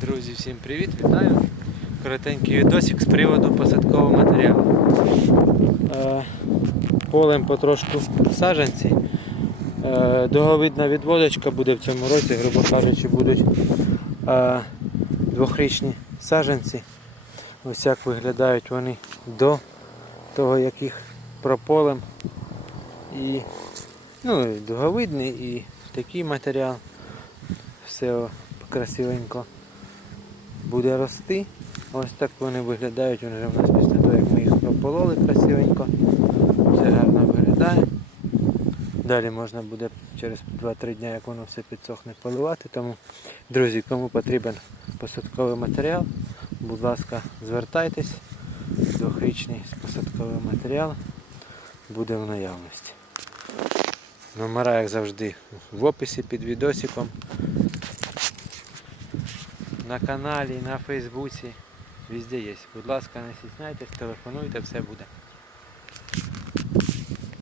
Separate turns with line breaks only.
Друзі, всім привіт, вітаю! Коротенький відосик з приводу посадкового матеріалу. Е, полем потрошку саджанці. Е, Договидна відводочка буде в цьому році, грубо кажучи, будуть е, двохрічні саджанці. Ось як виглядають вони до того, як їх прополем. І ну, і договидний і такий матеріал. Все красивенько буде рости. Ось так вони виглядають вони вже в нас після того, як ми їх пропололи красивенько. Все гарно виглядає. Далі можна буде через 2-3 дні, як воно все підсохне, поливати. Тому, друзі, кому потрібен посадковий матеріал, будь ласка, звертайтесь. Двохрічний посадковий матеріал буде в наявності. Номера, як завжди, в описі під відосиком. На каналі, на Фейсбуці. Везде є. Будь ласка, не стісняйтесь, телефонуйте, все буде.